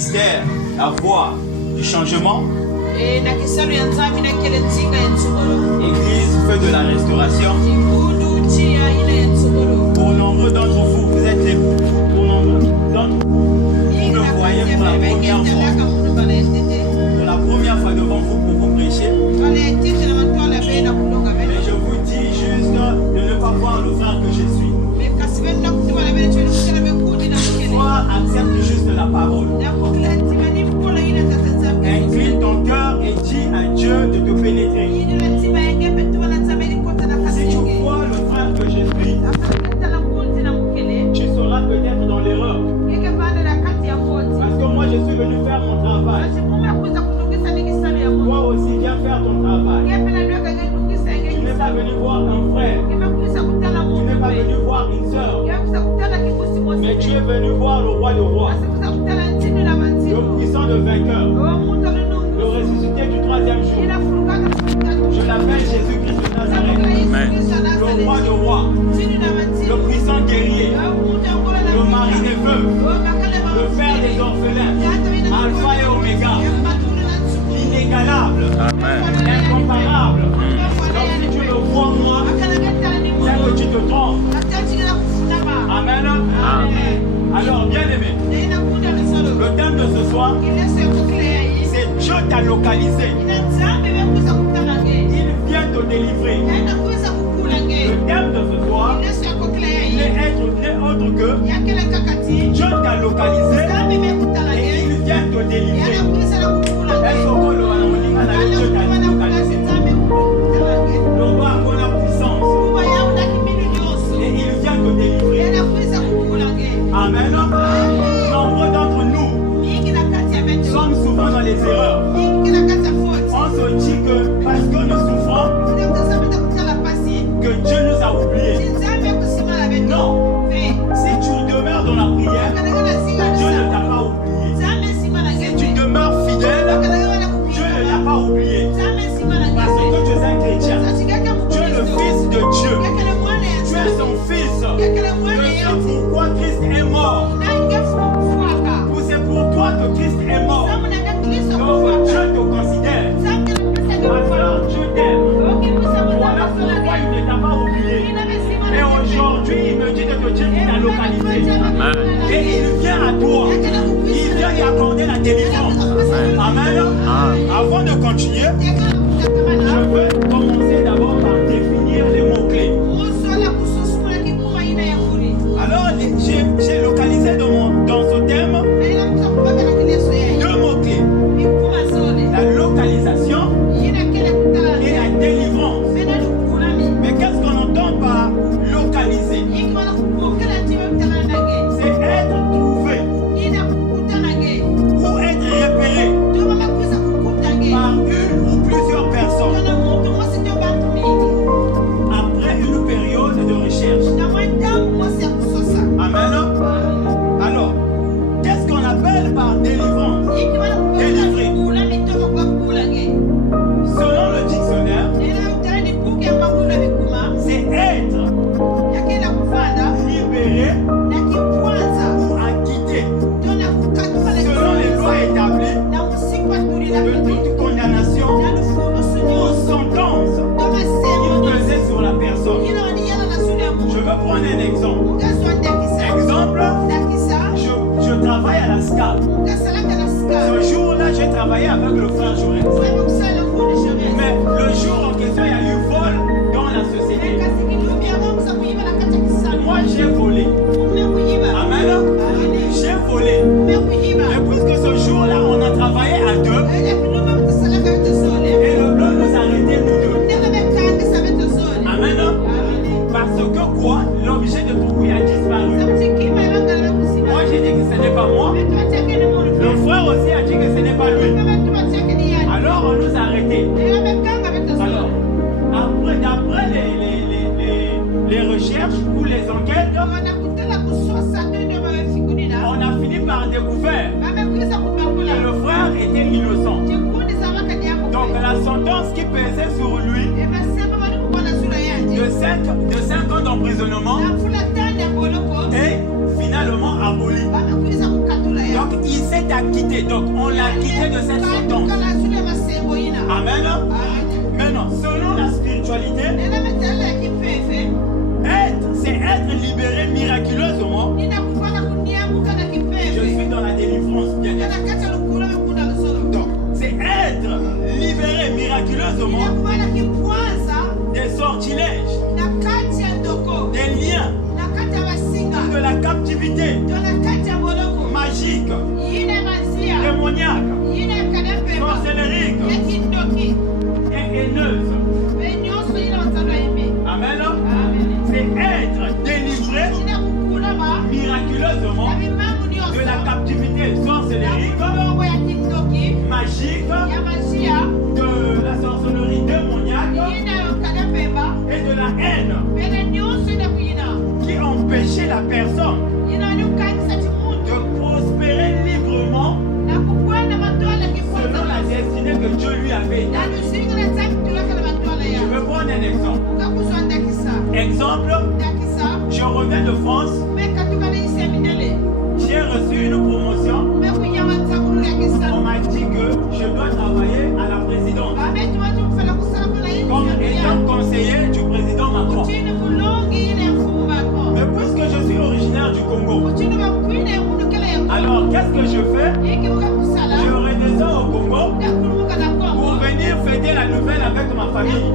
ministère, la voie du changement. Église, feu de la restauration. Pour nombreux d'entre vous, vous êtes les pour nombreux d'entre vous, vous me voyez pour la première fois. Pour la première fois devant vous pour vous prêcher. Mais je vous dis juste de ne pas voir le frère que je suis. Soit accepte juste la parole. Incline ton cœur et dis à Dieu de te pénétrer. Si tu vois le frère que je suis, tu seras peut-être dans l'erreur. Parce que moi je suis venu faire mon travail. Toi aussi viens faire ton travail. Tu n'es pas venu voir un frère. Tu n'es pas venu voir une soeur. Mais tu es venu voir le roi de rois. Le puissant de vainqueur. Le ressuscité du troisième jour. Je l'appelle Jésus-Christ de Nazareth. Le roi de rois. Le puissant guerrier. Le mari des veuves. Le père des orphelins. Alpha et Oméga. Inégalable. Incomparable. Donc si tu le vois en moi, c'est que tu te trompes. Amen. Alors, bien aimé, le thème de ce soir, c'est Dieu t'a localisé. Il vient te délivrer. Le thème de ce soir, il n'est autre que Dieu t'a localisé et il vient te délivrer. Est-ce que le Dieu t'a localisé? Le roi a la puissance et il vient te délivrer. Amen. Nombreux d'entre nous sommes souvent dans les erreurs. On se dit que parce que nous souffrons, que Dieu nous a oubliés. Non. Si tu demeures dans la prière, Dieu ne t'a pas oublié. Si tu demeures fidèle, Dieu ne t'a pas oublié. Parce que tu es un chrétien. Tu es le fils de Dieu. Tu es son fils. C'est pourquoi Christ est mort. C'est pour toi que Christ est mort. Donc Dieu te considère. Alors Dieu t'aime. Voilà pourquoi il ne t'a pas oublié. Et aujourd'hui, il me dit de te dire qu'il t'a localisé. Et il vient à toi. Il vient y accorder la délivrance. Amen. Avant de continuer, je veux commencer d'abord par définir les mots-clés. Alors, j'ai localisé dans ce thème deux mots-clés. La localisation et la délivrance. Mais qu'est-ce qu'on entend par localiser? C'est être trouvé ou être repéré par une ou plusieurs personnes après une période de recherche. Amen. Alors, qu'est-ce qu'on appelle par délivrance? Délivrer. Selon le dictionnaire, c'est être libéré ou acquitté selon les lois établies de toute condamnation ou sentence qui pesait sur la personne. Je veux prendre un exemple. Exemple, je travaille à la SCAP. Ce jour-là, j'ai travaillé avec le frère Jaurès. Mais le jour en question, il y a eu vol dans la société. Moi, j'ai volé. Amen. J'ai volé. Et puisque ce jour-là, on a travaillé à deux, et le blanc nous a arrêtés, nous deux. Amen. Parce que quoi? L'objet de trouver a disparu. Moi, j'ai dit que ce n'est pas moi. Le frère aussi a dit que ce n'est pas lui. Alors, on nous a arrêtés. Alors, d'après les recherches ou les enquêtes, on a fini par découvrir que le frère était innocent. Donc, la sentence qui pesait sur lui de 5 ans d'emprisonnement est finalement abolie. Donc, il s'est acquitté. Donc, on l'a quitté de cette sentence. Amen. Maintenant, selon la spiritualité, c'est être libéré miraculeusement. Je suis dans la délivrance, bien sûr. Donc, c'est être libéré miraculeusement des sortilèges, des liens, de la captivité magique, démoniaque, sorcellerique et haineuse. Amen. C'est être délivré miraculeusement de la captivité sorcellerique, magique, de la sorcellerie démoniaque et de la haine qui empêchait la personne de prospérer librement selon la destinée que Dieu lui avait donnée. Je veux prendre un exemple. Exemple, je reviens de France. J'ai reçu une promotion. On m'a dit que je dois travailler à la présidence comme étant conseiller du président Macron. Mais puisque je suis originaire du Congo, alors qu'est-ce que je fais? Je redescends au Congo pour venir fêter la nouvelle avec ma famille.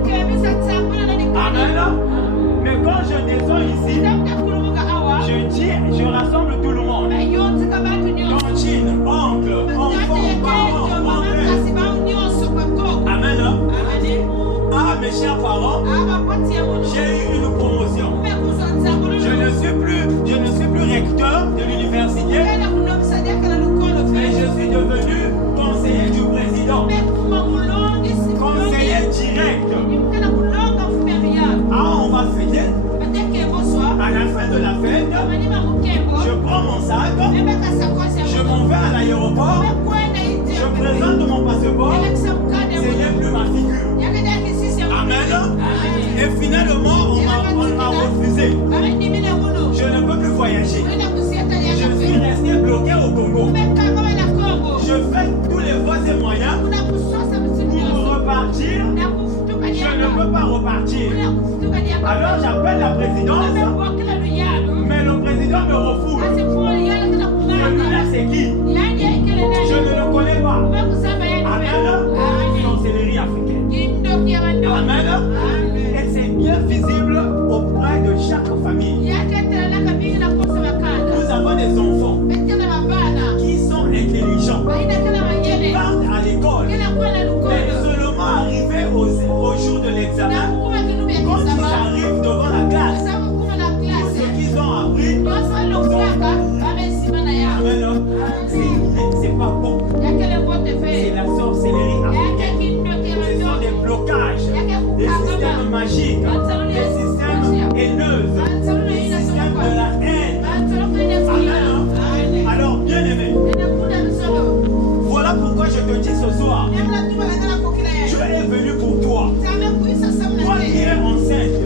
Amen. Mais quand je descends ici, je rassemble tout le monde. Tantine, oncle, enfant, parents, grand-père. Amen. Ah, mes chers parents, j'ai eu une promotion. Je ne suis plus recteur de l'université, mais je suis devenu conseiller du président. Conseiller direct. Ah, on va fêter. À la fin de la fête, je prends mon sac, je m'en vais à l'aéroport, je présente mon passeport, ce n'est plus ma figure. Amen. Et finalement, on m'a refusé. Je ne peux plus voyager. Je suis resté bloqué au Congo. Je fais tous les voies et moyens pour repartir. Je ne peux pas repartir. Alors j'appelle la présidence, mais le président me refoule. Celui-là c'est qui? Je ne le connais pas. Amen. Sorcellerie africaine. Amen. Et c'est bien visible auprès de chaque famille. Nous avons des enfants qui sont intelligents, qui partent à l'école, mais seulement arrivés au jour de l'examen, quand ils arrivent devant la classe, tout ce qu'ils ont appris, c'est pas bon. C'est la sorcellerie africaine. Ce sont des blocages, des systèmes magiques, des systèmes haineux, des systèmes de la haine. Alors, bien aimé, voilà pourquoi je te dis ce soir, Dieu est venu pour toi. Toi qui es enceinte,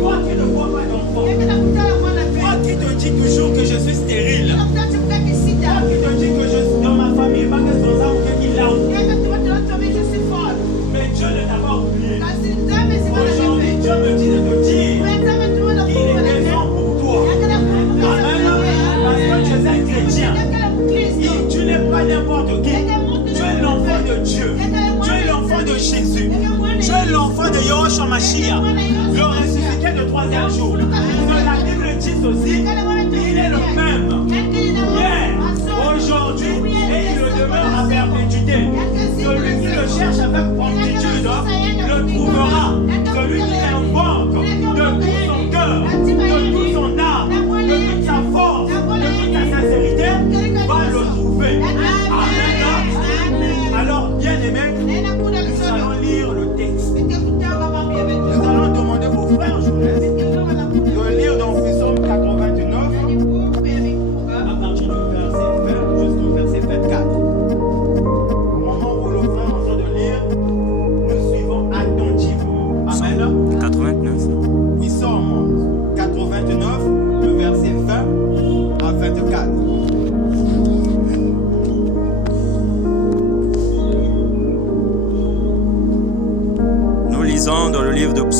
toi qui ne vois pas d'enfant, toi qui te dis toujours que je suis stérile, toi qui te dis que je suis dans ma famille, pas que son âme qu'il l'a oublié. Mais Dieu ne t'a pas oublié. Aujourd'hui, Dieu me dit de te dire qu'il est présent pour toi. Amen. Parce que tu es un chrétien. Tu n'es pas n'importe qui. Tu es l'enfant de Dieu. Tu es l'enfant de Jésus. Tu es l'enfant de Yahushua Mashiach, le ressuscité de 3e jour. La Bible dit aussi, il est le même hier, aujourd'hui et il le demeure à perpétuité. Celui qui le cherche avec promptitude le trouvera. Celui qui l'invoque de tout son cœur, de toute son âme, de toute sa force, de toute sa sincérité, va le trouver. Amen. Alors, bien aimé, nous allons lire le texte. Nous allons demander aux frères Journès de lire dans Psaume 89 à partir du verset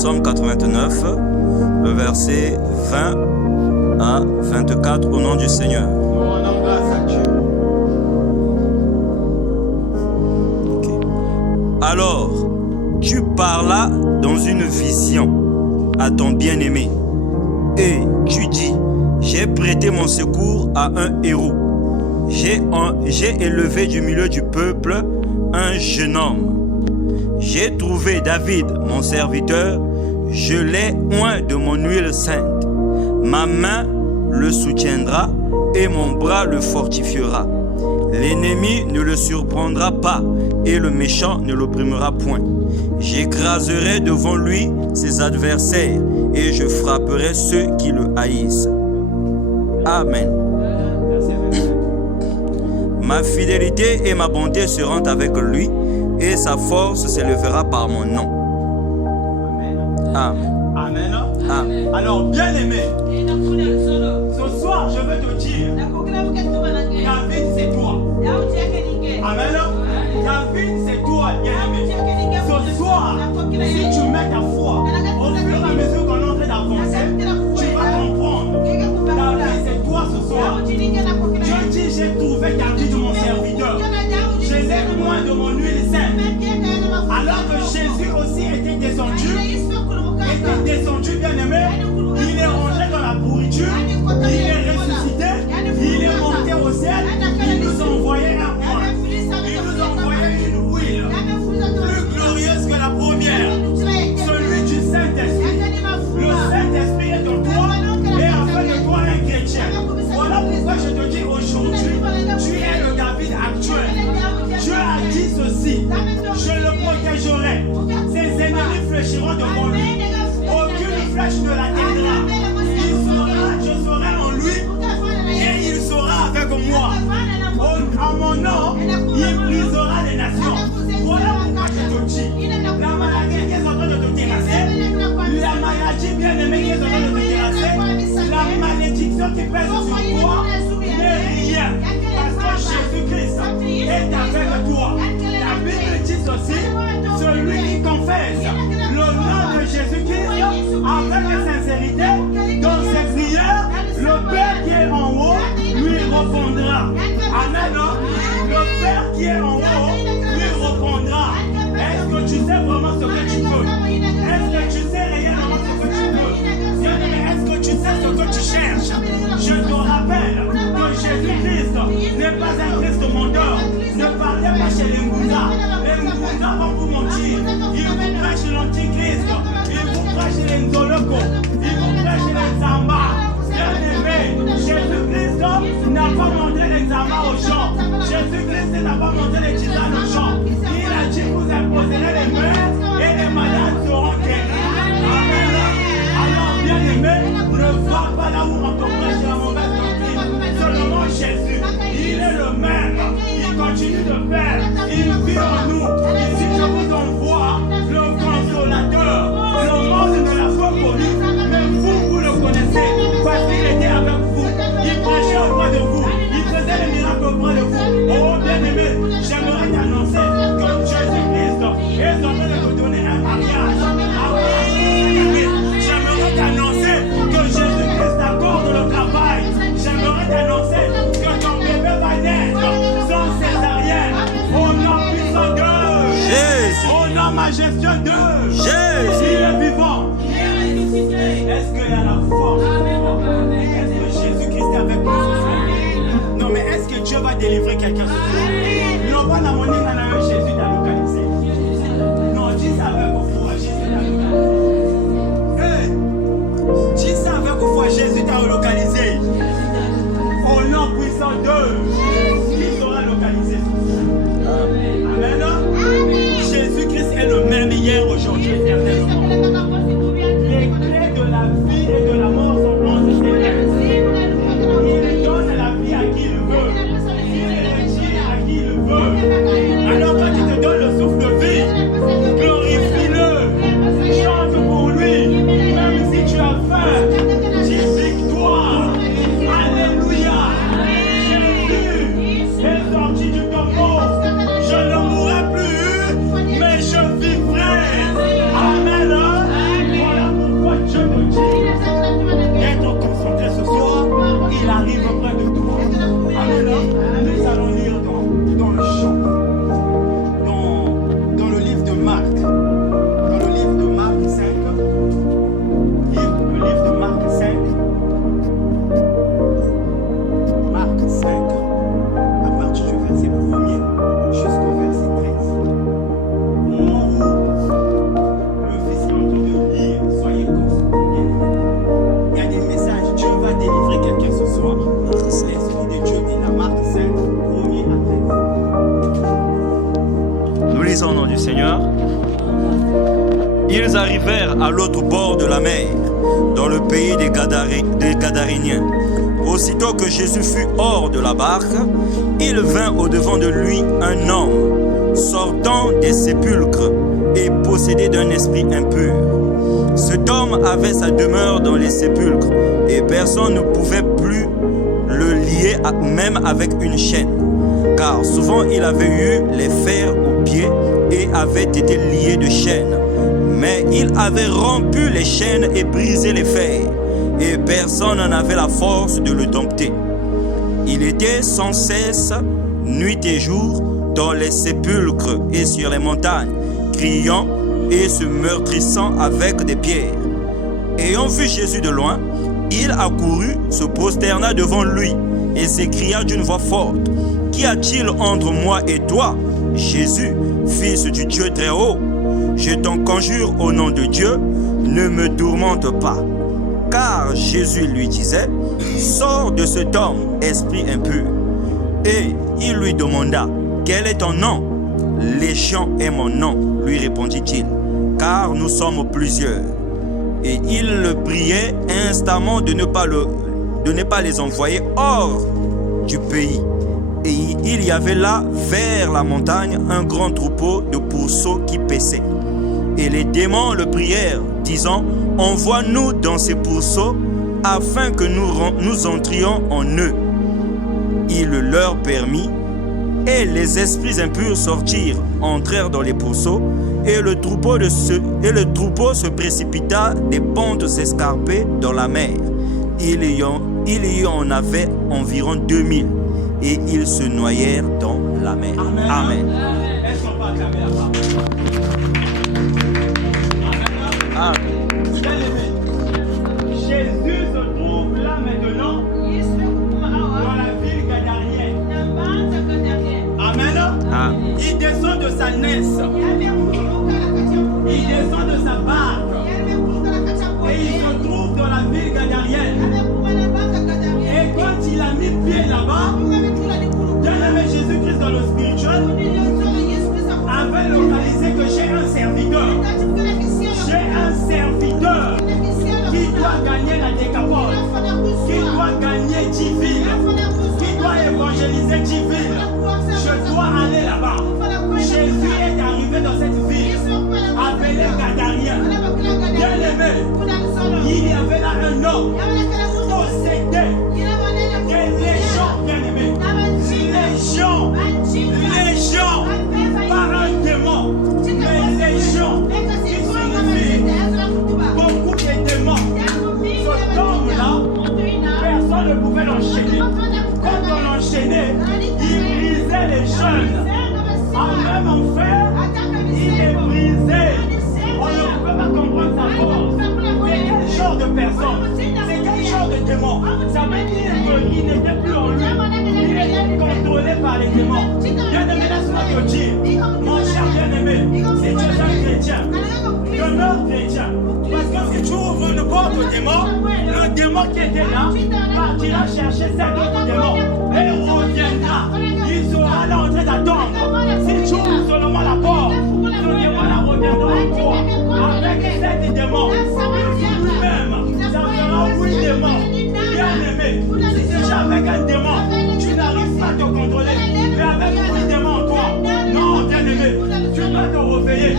Psaume 89, le verset 20 à 24, au nom du Seigneur. Okay. Alors, tu parlas dans une vision à ton bien-aimé et tu dis, j'ai prêté mon secours à un héros. J'ai élevé du milieu du peuple un jeune homme. J'ai trouvé David, mon serviteur, je l'ai oint de mon huile sainte. Ma main le soutiendra et mon bras le fortifiera. L'ennemi ne le surprendra pas et le méchant ne l'opprimera point. J'écraserai devant lui ses adversaires et je frapperai ceux qui le haïssent. Amen. Ma fidélité et ma bonté seront avec lui et sa force s'élèvera par mon nom. Amen. Amen. Amen. Alors, bien-aimé, ce soir, je veux te dire, David, c'est toi. Amen. David, c'est toi, bien-aimé. Ce soir, si tu mets ta foi, au fur et à mesure qu'on est en train d'avancer, tu vas comprendre. David, c'est toi ce soir. Dieu dit, j'ai trouvé David, mon serviteur. Je l'ai loin de mon huile sainte. Alors que Jésus aussi était descendu, bien-aimé. Il est rentré dans la pourriture. Il est ressuscité. Il est monté au ciel. Il nous a envoyé un roi. Il nous a envoyé une huile plus glorieuse que la première. Celui du Saint-Esprit. Le Saint-Esprit est en toi et a fait de toi un chrétien. Voilà pourquoi je te dis aujourd'hui, tu es le David actuel. Dieu a dit ceci, je le protégerai. Ses ennemis fléchiront devant lui. Aucune flèche ne l'atteindra. Je serai en lui et il sera avec moi. En mon nom, il brisera les nations. Voilà pourquoi je te dis, la maladie qui est en train de te terrasser, la maladie bien-aimée qui est en train de te terrasser, la malédiction qui pèse sur toi n'est rien. Parce que Jésus-Christ est avec toi. La Bible dit ceci, celui qui confesse le nom de Jésus-Christ avec sincérité dans ses prières, le Père qui est en haut lui répondra. Amen. Le Père qui est en haut lui répondra. Est-ce que tu sais vraiment ce que tu veux? Est-ce que tu sais réellement ce que tu veux? Bien-aimé, est-ce que tu sais ce que tu cherches? Je te rappelle que Jésus-Christ n'est pas un Christ menteur. Ne partez pas chez les Moussa. Les Moussa vont vous mentir. Ils vous prêchent l'antichrist. Ils vous prêchent les Nzoloko. Ils vous prêchent les Zamba. Bien-aimé, Jésus-Christ n'a pas montré les Zamba aux gens. Jésus-Christ n'a pas montré les tisanes aux gens. Il a dit vous imposerez les mains et les malades seront guéris. Amen. Alors, bien-aimé, ne va pas là où on te prêche la mauvaise doctrine. Seulement Jésus, il est le même. Il continue de faire. Il vit en nous. Ici, je vous envoie le consolateur. Le monde ne l'a pas connu, mais vous le connaissez. Parce qu'il était avec vous. Il prêchait auprès de vous. Il faisait les miracles auprès de vous. Oh, bien-aimé, j'aimerais t'annoncer que Jésus-Christ est en train de vous donner un mariage. J'aimerais t'annoncer que Jésus-Christ t'accorde le travail. J'aimerais t'annoncer que ton bébé va naître sans césarienne. Au nom puissant de Jésus. Au nom majestueux de Jésus. Il est vivant. Est-ce qu'il y a la force? Est-ce que Jésus-Christ est avec nous? Non, mais est-ce que Dieu va délivrer quelqu'un ce soir? Non, pas la monnaie, Jésus t'a localisé. Non, dis ça avec foi, Jésus t'a localisé. Dis ça avec foi, Jésus t'a localisé. Au nom puissant de qui sera localisé. Amen. Jésus-Christ est le même hier, aujourd'hui, éternellement. Les clés de la vie et de la mort sont entre ses mains. Il donne la vie à qui il veut. Il retire à qui il veut. Ils arrivèrent à l'autre bord de la mer, dans le pays des Gadaréniens. Aussitôt que Jésus fut hors de la barque, il vint au-devant de lui un homme, sortant des sépulcres et possédé d'un esprit impur. Cet homme avait sa demeure dans les sépulcres, et personne ne pouvait plus le lier même avec une chaîne, car souvent il avait eu les fers aux pieds et avait été lié de chaînes. Mais il avait rompu les chaînes et brisé les fers, et personne n'en avait la force de le dompter. Il était sans cesse, nuit et jour, dans les sépulcres et sur les montagnes, criant et se meurtrissant avec des pierres. Ayant vu Jésus de loin, il accourut, se prosterna devant lui et s'écria d'une voix forte: Qu'y a-t-il entre moi et toi, Jésus, fils du Dieu très haut? Je t'en conjure au nom de Dieu, ne me tourmente pas. Car Jésus lui disait: Sors de cet homme, esprit impur. Et il lui demanda: Quel est ton nom? Légion est mon nom, lui répondit-il, car nous sommes plusieurs. Et il le priait instamment de ne pas les envoyer hors du pays. Et il y avait là, vers la montagne, un grand troupeau de pourceaux qui paissaient. Et les démons le prièrent, disant: Envoie-nous dans ces pourceaux, afin que nous entrions en eux. Il leur permit, et les esprits impurs sortirent, entrèrent dans les pourceaux, et le troupeau se précipita des pentes escarpées dans la mer. Il y en avait environ 2000, et ils se noyèrent dans la mer. Amen. Amen. Est-ce qu'on peut acclamer à part? Amen. Jésus se trouve là maintenant dans la ville gadarenienne. Amen. Amen. Il descend de sa naisse. Il descend de sa barque. Et il se trouve dans la ville gadarenienne. Et quand il a mis pied là-bas, bien-aimé Jésus-Christ dans le spirituel avait localisé que j'ai un serviteur. J'ai un serviteur qui doit gagner la décapole, qui doit gagner 10 villes, qui doit évangéliser 10 villes. Je dois aller là-bas. Jésus est arrivé dans cette ville, appelée Gadarien. Bien-aimé, il y avait là un homme possédé des légions, bien-aimé. Légion, par un démon. Mais légion, qui signifie beaucoup de démons. Cet homme-là, personne ne pouvait l'enchaîner. Quand on l'enchaînait, il brisait les jeunes. En même enfer, il est brisé. On ne peut pas comprendre sa force. C'est quel genre de personne? C'est quel genre de démon? Ça veut dire qu'il n'était plus en lui. Il était contrôlé par les démons. Bien-aimé, laisse-moi te dire, mon cher bien-aimé, si tu es un chrétien, demeure chrétien. Parce que si tu ouvres une porte au démon, le démon qui était là partira chercher cet autre démon et reviendra. Il sera là en train d'attendre. Si tu ouvres seulement la porte, ce démon-là reviendra en toi avec cet démon. Lui-même, ça fera 8 démons. Bien-aimé, si déjà avec un démon, tu n'arrives pas à te contrôler, mais avec 8 démons en toi, non, bien-aimé, tu dois te réveiller.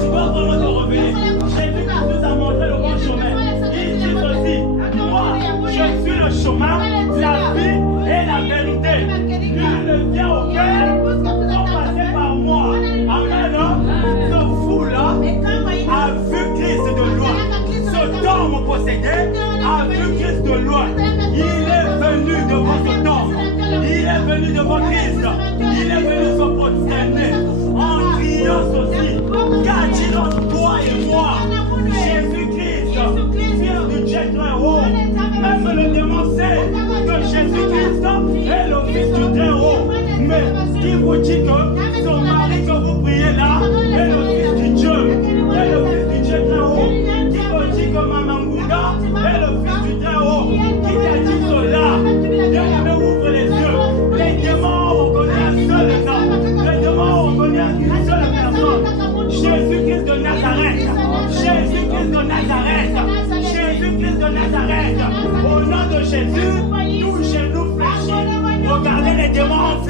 Tu dois vraiment te réveiller. Jésus nous a montré le bon chemin. Il dit aussi: Moi, je suis le chemin, la vie et la vérité. Nul ne vient au Père sans passer par moi. Amen. Ce fou-là a vu Christ de loin. Cet homme possédé a vu Christ de loin. Il est venu devant cet homme. Il est venu devant Christ. Il est venu se prosterner en criant ceci: Qu'a-t-il entre toi et moi? Jésus-Christ, fils du Dieu très haut. Même le démon sait que Jésus-Christ est le fils du très haut. Mais qui vous dit que son mari que vous priez là est le fils du Dieu, est le fils du Dieu très haut? Qui vous dit que Maman Gouda est le fils du très haut? Qui t'a dit cela? Bien-aimé, ouvre les yeux. Les démons reconnaissent un seul homme. Les démons reconnaissent une seule personne. Jésus-Christ de Nazareth.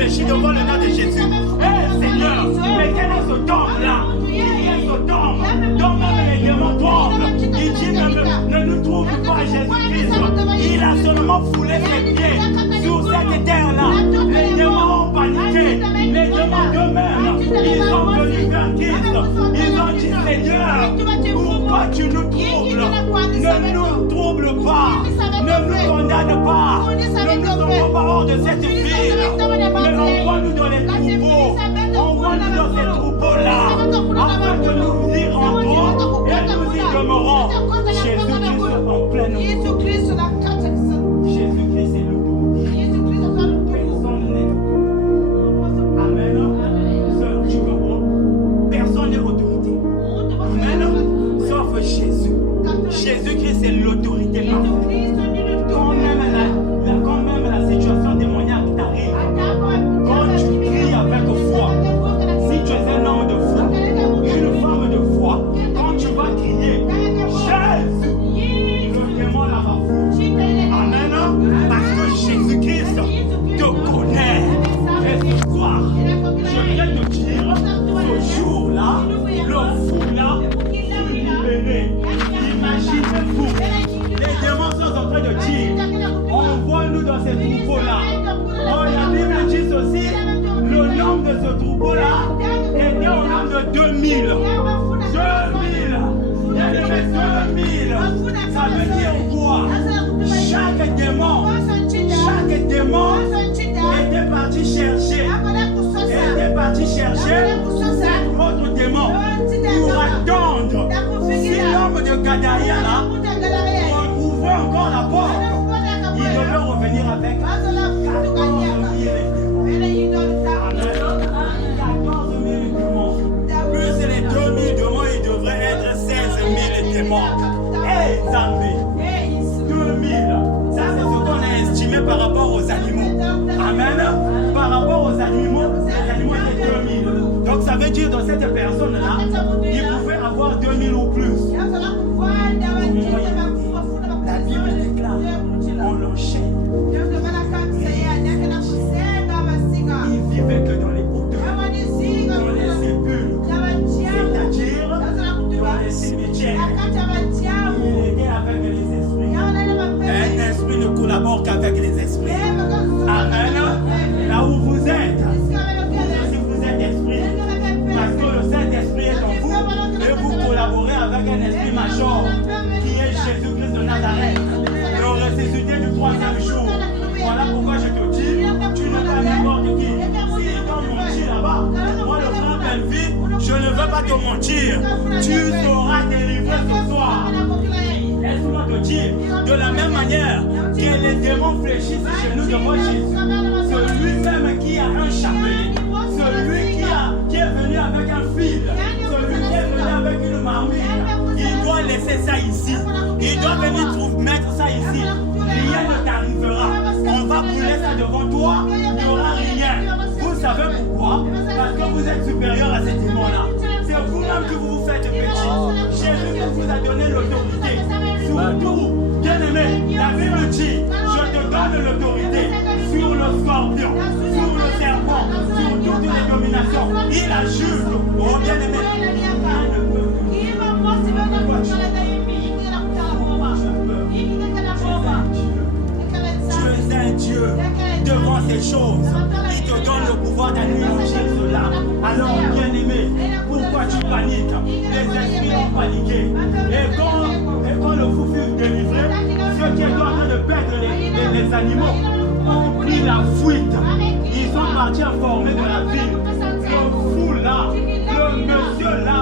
fléchit devant le nom de Jésus. Eh Seigneur, mais quel est ce tombe-là? Qui est ce tombe? Dont même les démons tombent. Il dit ne nous trouve pas Jésus-Christ. Il a seulement foulé ses pieds sur cette terre-là. Les démons ont paniqué. Les démons d'eux-mêmes, ils sont venus vers Christ. Ils ont dit Seigneur, pourquoi tu nous troubles? Ne nous trouble pas. Ne nous condamne pas. Ne nous envoie pas hors de cette ville. Mais envoie-nous dans les troupeaux. Envoie-nous dans ces troupeaux-là. Afin que nous y rentrons et nous y demeurons. Jésus-Christ en pleine eau. Jésus-Christ est l'autorité. Personne n'est. Amen. Sœur, tu comprends? Personne n'est autorité. Amen. Sauf Jésus. Jésus-Christ est l'autorité parfaite. Quand même la situation démoniaque t'arrive, quand tu cries avec foi, si tu es un homme de foi, une femme de foi, quand tu vas crier Jésus, le démon là va fuir. Amen. Parce que Jésus-Christ te connaît. Et ce soir, je viens te dire, ce jour-là, le fou là, est libéré. Imaginez-vous, les démons sont en train de dire, envoie-nous dans ces troupeaux-là. Oh, la Bible dit aussi, le nombre de ce troupeau-là était au nombre de 2000. 2000. Il y avait 2000. Ça veut dire quoi? Chaque démon était parti chercher. Était parti chercher votre démon pour attendre. Si l'homme de Gadaïa là ouvrait encore la porte, il devait revenir avec 14 000 démons. Plus les 2000 démons, il devrait être 16 000 démons. Hey, Zambé, 2000. Ça, c'est ce qu'on a estimé par rapport aux animaux. Amen. Par rapport aux animaux, les animaux étaient 2000. Donc, ça veut dire dans cette personne-là, il pouvait avoir 2000 ou plus. La Bible déclare, on l'enchaîne. Il vivait que dans les hauteurs, dans les sépulcres, c'est-à-dire dans les cimetières. Il était avec les esprits. Un esprit ne collabore qu'avec les esprits. Amen. Là où vous êtes, si vous êtes esprit, parce que le Saint-Esprit est en vous, et vous collaborez avec un esprit major, qui est Jésus-Christ de Nazareth, le ressuscité du 3e jour. Voilà pourquoi je te dis, tu n'es pas n'importe qui. S'ils t'ont menti là-bas, moi le grand Belvi, je ne veux pas te mentir. Tu seras délivré ce soir. Laisse-moi te dire, de la même manière que les démons fléchissent chez nous devant Jésus, celui-même qui a un chapelet, celui qui est venu avec un fil, celui qui est venu avec une marmite, il doit laisser ça ici. Il doit venir mettre ça ici. Rien ne t'arrivera. On va brûler ça devant toi. Il n'y aura rien. Vous savez pourquoi? Parce que vous êtes supérieur à ces démons-là. C'est vous-même que vous vous faites petit. Jésus vous a donné l'autorité. Surtout, bien-aimé, la Bible dit, je te donne l'autorité sur le scorpion, sur le serpent, sur toutes les dominations. Il a juste, oh bien-aimé, tu es un Dieu devant ces choses. Il te donne le pouvoir d'anéantir cela. Alors, bien-aimé, pourquoi tu paniques? Les esprits ont paniqué. Et quand le fou fut délivré, ceux qui étaient en train de perdre les animaux ont pris la fuite. Ils sont partis informer de la ville. Le fou là, le monsieur là,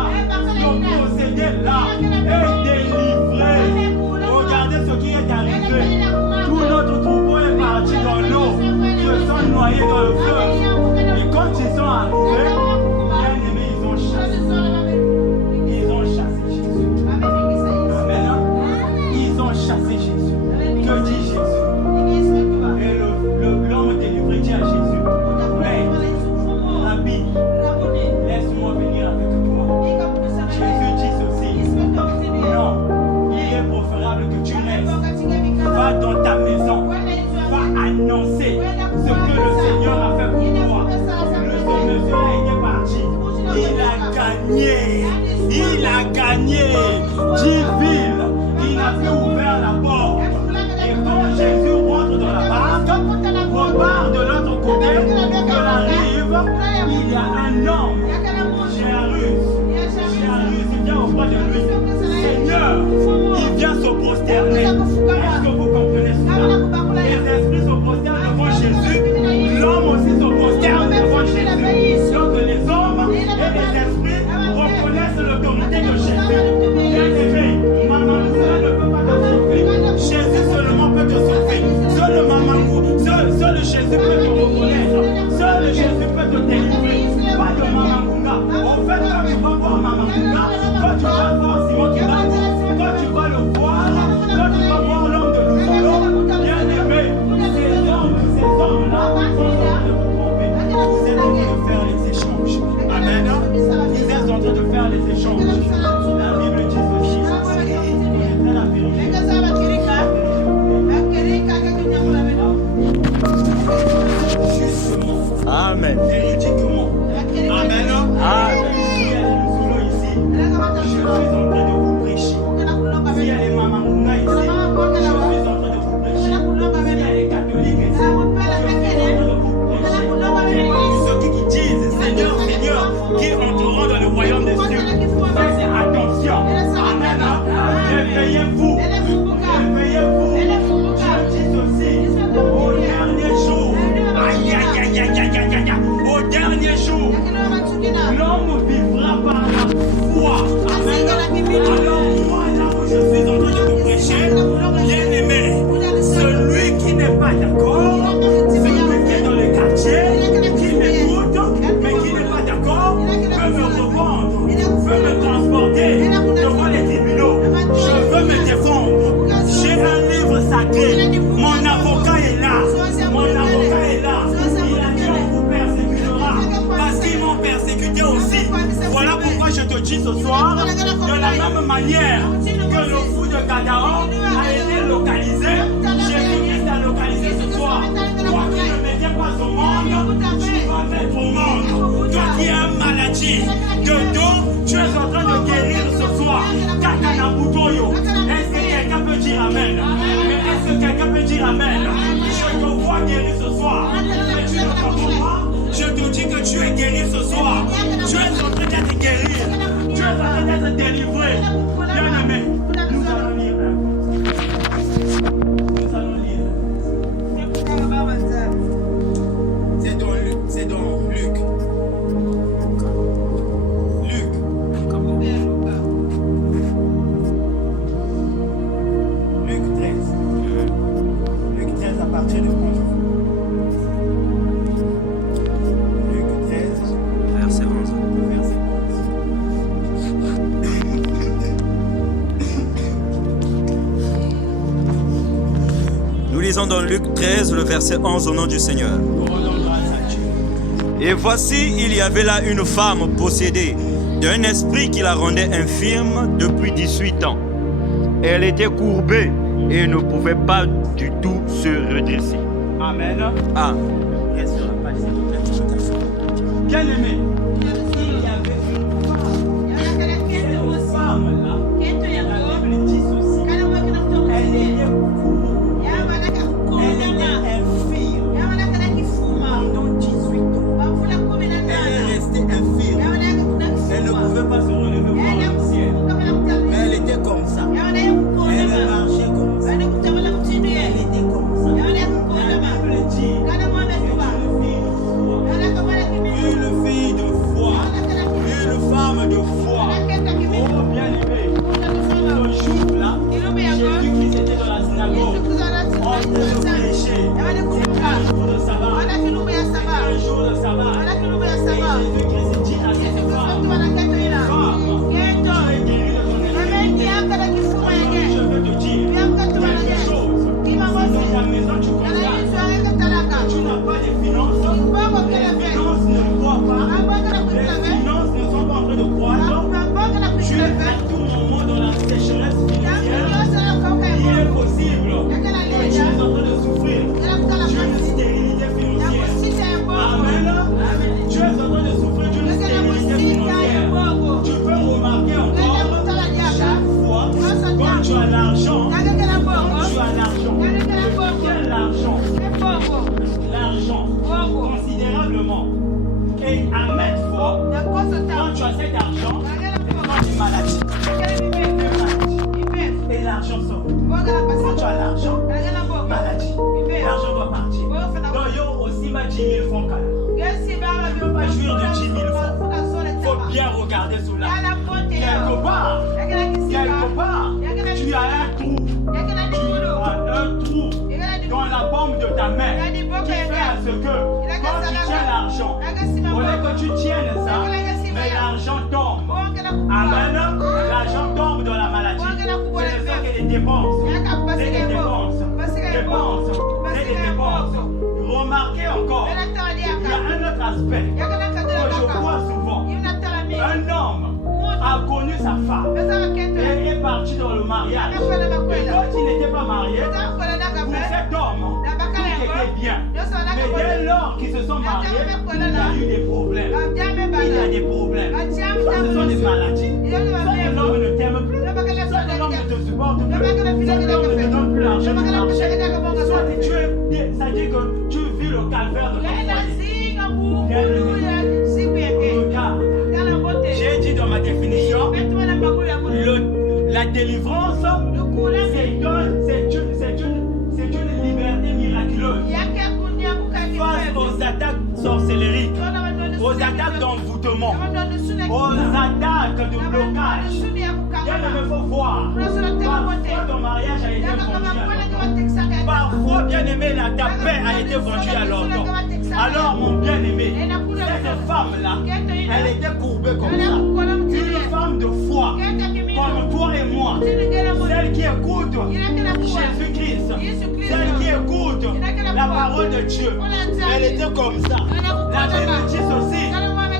le possédé là est délivré. Regardez ce qui est arrivé. Tout notre troupeau est parti dans l'eau. Ils se sont noyés dans le fleuve. Et quand ils sont arrivés, bien aimés, ils ont chassé. Ils ont chassé Jésus. Amen. Ils ont chassé Jésus. Que dit Jésus? Et l'homme délivré dit à Jésus, mais Rabbi, laisse-moi venir avec toi. Jésus dit ceci, non, il est préférable que tu restes. Va dans ta maison, va annoncer ce que le Seigneur a fait pour toi. Amen. Véridiquement. Amen. Amen. Il y a des musulmans ici. Je suis en train de vous prêcher. Il y a les mamangouna ici. Je suis en train de vous prêcher. Il y a les catholiques ici. Je suis en train de vous prêcher. Ceux qui disent Seigneur, Seigneur, qui entreront dans le royaume des cieux. Faites attention. Amen. Réveillez-vous. Réveillez-vous. Je dis aussi, au dernier jour, aïe, aïe, aïe, aïe, aïe, aïe, aïe, au dernier jour, l'homme vivra par la foi. Amen. Alors moi, là où je suis en train de vous prêcher, bien aimé, celui qui n'est pas d'accord, celui qui est dans le quartier, qui m'écoute, mais qui n'est pas d'accord, peut me revendre, peut me transporter devant les tribunaux. Je veux me défendre. J'ai un livre sacré. Mon avocat est là. Mon avocat est là. Il a dit on vous persécutera. Parce qu'ils m'ont persécuté aussi. Voilà pourquoi je te dis ce soir, de la même manière que le fou de Gadaon a été localisé, Jésus-Christ a localisé ce soir. Toi qui ne me viens pas au monde, tu vas mettre au monde. Toi qui as une maladie de dos, tu es en train de guérir ce soir. Kakanabutoyo. Est-ce que quelqu'un peut dire Amen? Mais est-ce que quelqu'un peut dire Amen? Je te vois guérir ce soir. Mais tu ne comprends pas? Je te dis que tu es guéri ce soir. Tu es en train d'être guéri. Tu es en train d'être délivré. Bien aimé, nous allons lire. Nous allons lire. C'est dans Luc. C'est dans Luc. Luc. Luc 13. Luc 13 à partir de 11. Luc 13, Verset 11. verset 11. Nous lisons dans Luc 13, le verset 11 au nom du Seigneur. Nous rendons grâce à Dieu. Et voici, il y avait là une femme possédée d'un esprit qui la rendait infirme depuis 18 ans. Elle était courbée et ne pouvait pas du tout se redresser. Amen. Ah, Reste sur la page, s'il vous plaît. Bien aimé, il y avait une femme là, la Bible dit ceci. Elle était courbée, elle était infirme pendant 18 ans. Elle est restée infirme. Elle ne pouvait pas se relever voir le ciel. Mais elle était comme ça. Elle marchait comme ça. Elle était comme ça. La Bible dit une fille de foi, une femme de foi. Oh bien aimé, ce jour-là, Jésus-Christ était dans la synagogue en train de prêcher. C'était un jour de sabbat. Un jour de sabbat. Et Jésus-Christ dit à cette femme, femme, tu es guérie de ton infirmité. Je veux te dire quelque chose. Si dans ta maison tu constates, tu n'as pas de finances, les finances ne croient pas, les finances ne sont pas en train de croître, tu es à tout moment dans la sécheresse financière, il est possible que tu es en train de souffrir, tu as une stérilité financière. Amen. Tu es en train de souffrir d'une stérilité financière. Tu peux remarquer encore, chaque fois, quand tu as l'argent, quel argent? L'argent, considérablement. Et à maintes fois, quand tu as cet argent, c'est une maladie. Et l'argent sort. Quand tu as l'argent, maladie. L'argent doit partir. Donc, yo aussi m'a 10 000 francs. Tu ne peux pas jouir de 10 000 francs. Il faut bien regarder cela. Quelque part, tu as un trou. Tu as un trou dans la paume de ta main qui fait à ce que quand tu tiens l'argent, au lieu que tu tiennes ça, mais l'argent tombe. Amen. L'argent tombe dans la maladie. Ce ne sont que des dépenses. C'est des dépenses. C'est des dépenses. Remarquez encore, il y a un autre aspect que je vois souvent. Un homme a connu sa femme et est parti dans le mariage. Et quand il n'était pas marié, pour cet homme, tout était bien. Mais dès lors qu'ils se sont mariés, il y a eu des problèmes. Il y a des problèmes. Soit ce sont des maladies, soit l'homme ne t'aime plus, soit l'homme ne te supporte plus, soit l'homme ne te donne plus l'argent du marché, soit ça dit que tu vis le calvaire de ton foyer. Regarde, j'ai dit dans ma définition, la délivrance, c'est une liberté miraculeuse face aux attaques sorcelleries, aux attaques d'envoûtement, aux attaques de blocage. Il faut voir. Parfois ton mariage a été vendu. Parfois, bien-aimé, ta paix a été vendue à l'ordre. Alors, mon bien-aimé, cette femme-là, elle était courbée comme ça. Une femme de foi, comme toi et moi. Celle qui écoute Jésus-Christ. Celle qui écoute la parole de Dieu. Elle était comme ça. La Bible dit aussi,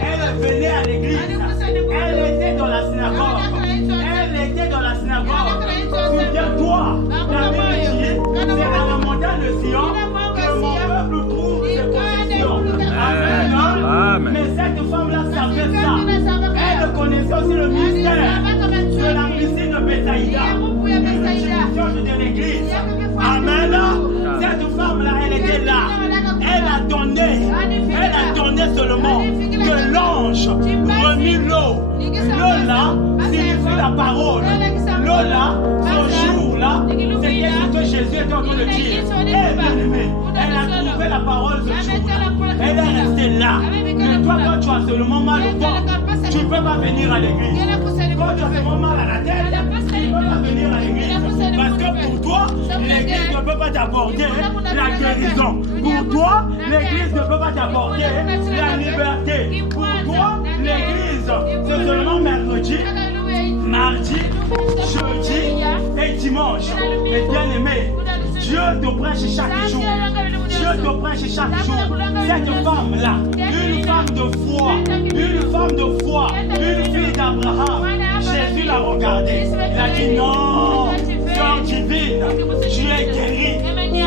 elle venait à l'église. Elle était dans la synagogue. Elle était dans la synagogue. Souviens-toi, la Bible dit, c'est à la montagne de Sion que mon peuple trouve ses possessions. Amen. Mais cette femme-là savait ça. Elle connaissait aussi le mystère de la piscine de Bethsaïda, une institution de l'église. Amen. Cette femme-là, elle était là. Elle attendait seulement que l'ange remue l'eau. L'eau là, signifie la parole. L'eau là, ce jour-là, c'était ce que Jésus était en train de dire. Elle a trouvé la parole ce jour-là. Elle est restée là. Mais toi, quand tu as seulement mal au ventre, tu ne peux pas venir à l'église. Quand tu as seulement mal à la tête, tu ne peux pas venir à l'église. Parce que pour toi, l'église ne peut pas t'apporter la guérison. Pour toi, l'église ne peut pas t'apporter la liberté. Pour toi, l'église, c'est seulement mercredi, mardi, jeudi et dimanche. Mais bien aimé, Dieu te prêche chaque jour. Dieu te prêche chaque jour. Cette femme-là, une femme de foi, une fille d'Abraham, Jésus l'a regardée. Il a dit non, sœur divine, tu es guérie,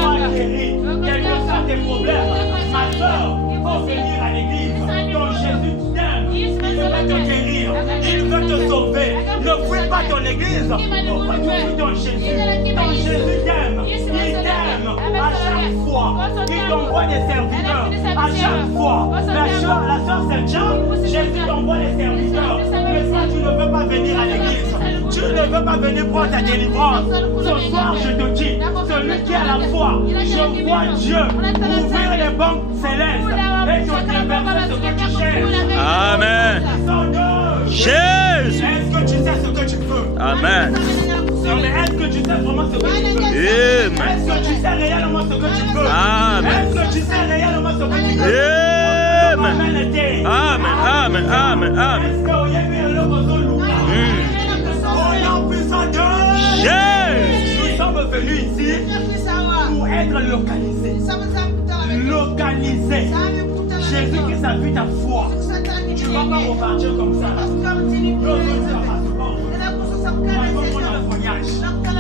sois guérie. Quels que soient tes problèmes, ma sœur, il faut venir à l'église. Donc Jésus t'aime, il veut te guérir, il veut te sauver. Ne fuis pas ton église, pourquoi tu fuis ton Jésus? Ton Jésus t'aime, il t'aime à chaque fois. Il t'envoie des serviteurs à chaque fois. La sœur Saint-Jean, Jésus t'envoie des serviteurs. Mais ça, tu ne veux pas venir à l'église. Tu ne veux pas venir prendre ta délivrance. Ce soir, je te dis, celui qui a la foi, je vois Dieu ouvrir les banques célestes et te déverser ce que tu cherches. Amen. Jésus. Est-ce que tu sais ce que tu veux? Amen. Mais est-ce que tu sais vraiment ce que tu veux? Amen. Est-ce que tu sais réellement ce que tu veux? Amen. Est-ce que tu sais réellement ce que tu veux? Amen. Amen. Amen. Amen. Amen. Est-ce qu'il y a eu un logo loup? Au nom puissant de Jésus. nous sommes venus ici pour être localisés. Localisés. Jésus-Christ a vu ta foi. Tu ne vas pas repartir comme ça.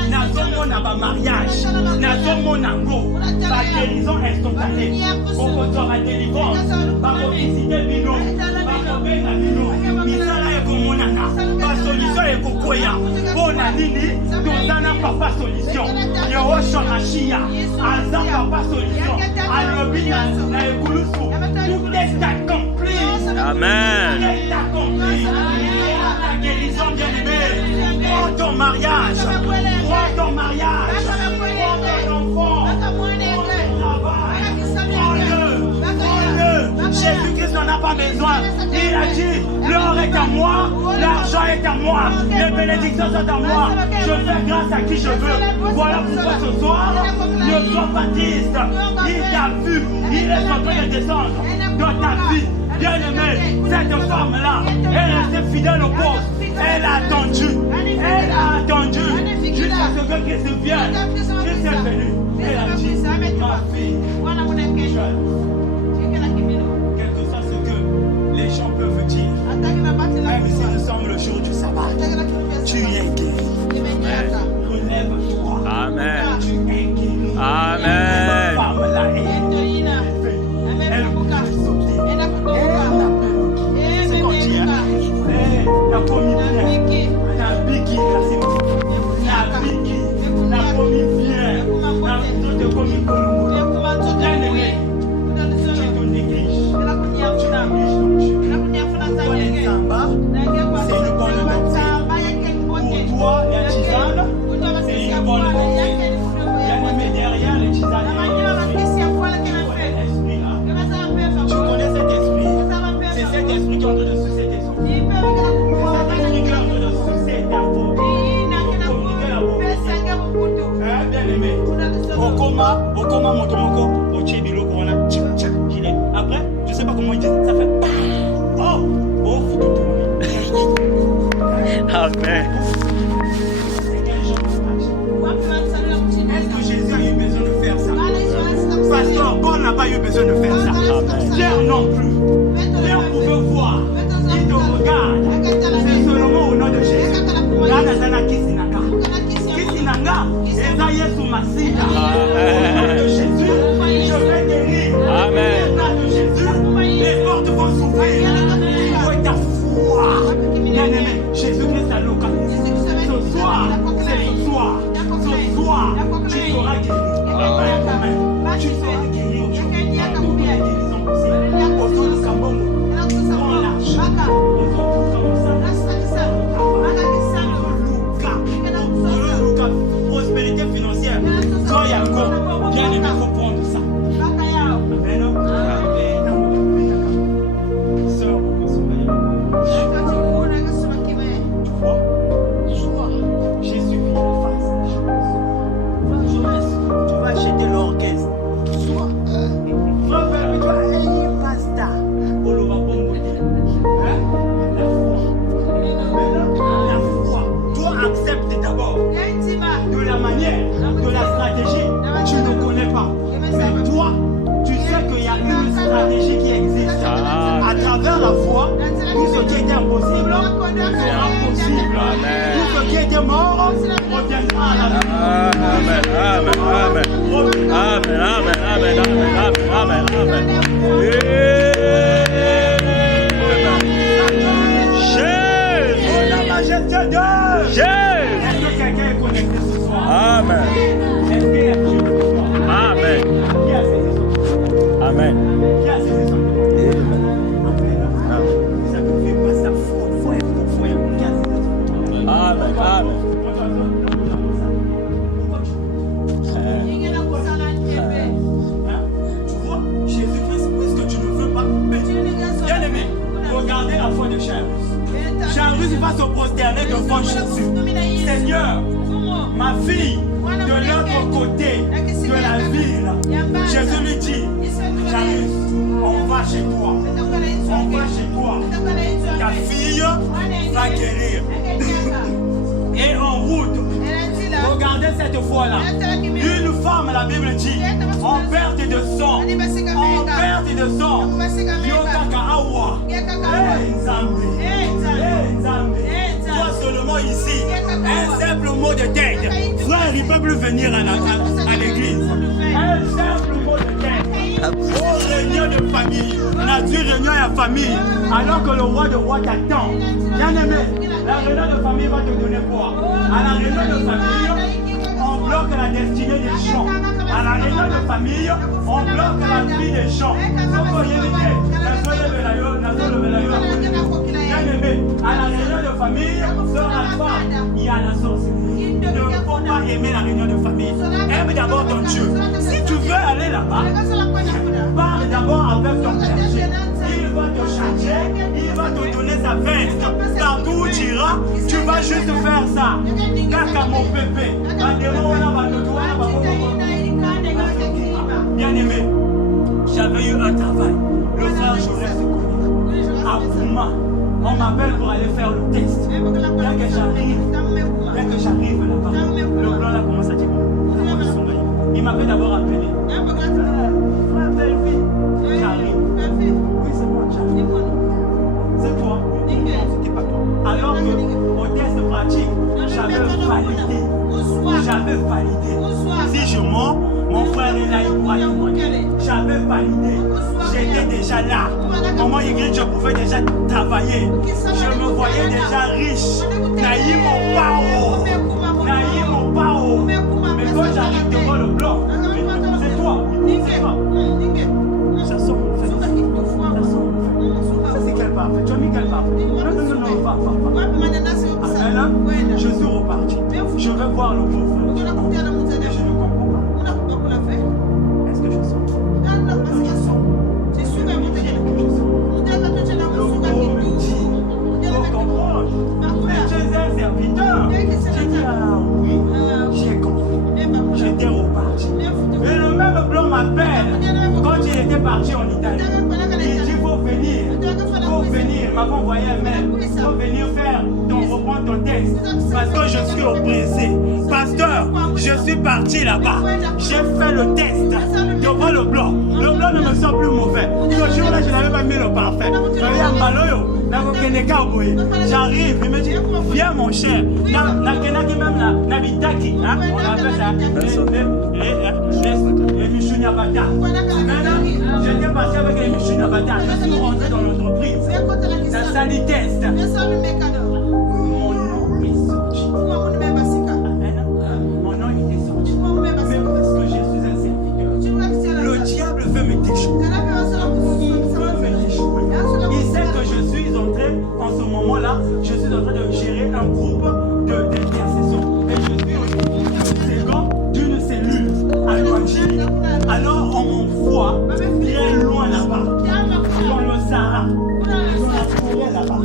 Nazomona ba mariage, nazomona ngo, ba guérison instantanée, okozwa délivrance, ba visiter bino, ba kobenga bino, misala ekomonana, ba solution ekokoya, bona nini, tozana papa solution, Yehoshua Mashiach, aza papa solution, alobi na ekulusu, tout est accompli. Amen. Tout est accompli. La guérison bien-aimée, prends ton mariage, prends ton mariage, prends ton enfant, prends ton travail, prends-le. Jésus-Christ n'en a pas besoin. Il a dit, l'or est à moi, l'argent est à moi, les bénédictions sont à moi. Je fais grâce à qui je veux. Voilà pourquoi ce soir, le Jean-Baptiste, il t'a vu, il est en train de descendre dans ta vie. Bien-aimé, cette femme-là, elle est restée fidèle au poste. Elle a attendu jusqu'à ce que Christ vienne. Christ est venu. Elle a dit, ma fille, quel que soit ce que les gens peuvent dire, même si nous sommes le jour du sabbat, tu es guéri. Relève-toi. Amen. Tu es guéri. Amen. Cette femme-là est élevée. Comment mon tomoko, au tchébilo, corona, tchak, gilet. Après, je sais pas comment ils disent, ça fait. Oh, oh, Amen. Est-ce que Jésus a eu besoin de faire ça? Pasteur, Paul n'a pas eu besoin de faire ça. Pierre non plus. Pierre pouvait voir. Il te regarde. C'est seulement au nom de Jésus. Là, Nazana Kisinanga. Kisinanga, Eza Yesu Masika. Au nom de Jésus, je vais guérir. Amen. Au nom de Jésus, les portes vont s'ouvrir. Il faut être foi. Bien-aimé, Jésus-Christ a localisé. Ce soir, c'est ce soir. Ce soir, tu seras guéri. Amen. Tu seras guéri aujourd'hui. Toute la guérison possible. Autour de Kambongo. Prends l'argent. Les autres comme ça. Luka. Prospérité financière. Toi, Yango. Bien aimé, il faut prendre ça. Amen. Sœur, j'ai suivi la face des choses. Tu vas acheter l'orchestre. Frère, tu vas aider pasta. Pour le babongo. La foi. Toi, accepte d'abord. De la manière, de la stratégie, tu ne connais pas. Mais toi, tu sais qu'il y a une stratégie qui existe. À travers la foi, tout ce qui était impossible sera possible. Tout ce qui était mort reviendra à la vie. Amen. Amen. Amen. Amen. Amen. Amen. Amen. Amen. Amen. Jésus. La majesté de Jésus. Est-ce que quelqu'un est connecté ce soir? Amen. Est-ce qu'il y a Dieu ce soir? Amen. Qui a saisi son cœur? Amen. Qui a saisi son cœur? Amen. Ça ne fait pas sa foi. Foi. Qui a saisi son cœur? Amen. Amen. Tu vois, Jésus-Christ, puisque tu ne veux pas, mais bien aimé, regardez la foi de Charus. Charus va se prosterner devant Jésus. Seigneur, ma fille, de l'autre côté de la ville, Jésus lui dit, Charus, on va chez toi. On va chez toi. Ta fille va guérir. Et en route, regardez cette foi-là. Une femme, la Bible dit, en perte de sang. En perte de sang. Yokaka awa. Nzambe. Toi seulement ici, un simple mot de tête. Frère, il ne peut plus venir à l'église. Un simple mot de tête. Oh, réunion de famille. Nature, réunion à famille. Alors que le roi de roi t'attend. Bien aimé, la réunion de famille va te donner quoi? À la réunion de famille, on bloque la destinée des gens. À la réunion de famille, on bloque la vie des gens. Bien aimé, à la réunion de famille, sœur Alpha, il y a la sorcellerie. Il ne faut pas aimer la réunion de famille. Aime d'abord ton Dieu. Si tu veux aller là-bas, parle d'abord avec ton berger. Il va te charger, il va te donner sa veste. Partout où tu iras, tu vas juste faire ça. Kaka mon pépé. Bien aimé, j'avais eu un travail. Le frère Joseph se connaît. À Bouma, on m'appelle pour aller faire le test. Dès que j'arrive là-bas, le blanc là commence à dire. Il m'avait d'abord appelé. Frère, belle-fille, j'arrive. Oui, c'est moi, j'arrive. C'est toi. C'était pas toi. Alors que au test pratique, j'avais validé. Si je mens, mon frère est là, il pourra témoigner. J'avais validé. J'étais déjà là. Comment Y, je pouvais déjà travailler. Je me voyais déjà riche. Naïm mon pao. Mais quand j'arrive devant le blanc, c'est toi. C'est toi. Ça sort. Ça c'est quel parfait? Tu as mis quel parfait? Non, va. Je suis reparti. Je vais voir le beau frère. Je ne comprends pas. Est-ce que je sens? C'est sûr que je sens. Mais tu es un serviteur. J'ai dit, ah oui, j'ai compris. J'étais reparti. Et le même blanc m'avais envoyé un mail pour venir reprendre ton texte. Parce que je suis oppressé. Pasteur, je suis parti là-bas. J'ai fait le test devant le blanc. Le blanc ne me sent plus mauvais. Ce jour-là, je n'avais pas mis le parfait. J'arrive, il me dit, viens mon cher. On appelle ça les Michouniabata. Maintenant, j'étais passé avec les Michouniabata. Je suis rentré dans l'entreprise. Ça sali test. Mon nom est sorti. Mon nom était sorti. Mais parce que je suis un serviteur. Le diable veut me déchouer. Il sait que je suis en train, en ce moment-là, je suis en train de gérer un groupe d'intercession. Et je suis au second d'une cellule à l'évangile. Alors on m'envoie très loin là-bas, dans le Sahara, dans la forêt là-bas.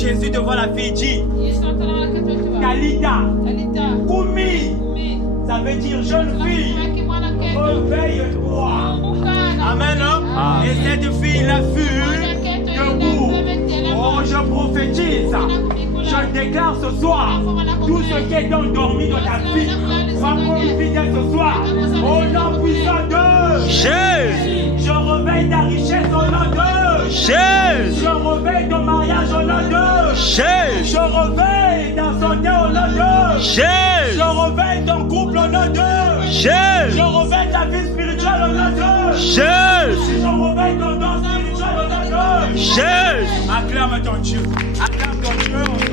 Jésus devant la fille dit Kalita, Koumi, ça veut dire jeune fille, réveille-toi. Amen. Et cette fille la fut debout. Oh, je prophétise, je déclare ce soir, tout ce qui est endormi dans ta vie va profiter ce soir. Au nom puissant de Jésus, je réveille ta richesse au nom de Jésus. Je réveille ton mariage au nom de Jésus. Je réveille ta santé au nom de Jésus. Je réveille ton couple au nom de Jésus. Je réveille ta vie spirituelle au nom de Jésus. Je réveille ton don spirituel au nom de Jésus. Acclame ton Dieu. Acclame ton Dieu.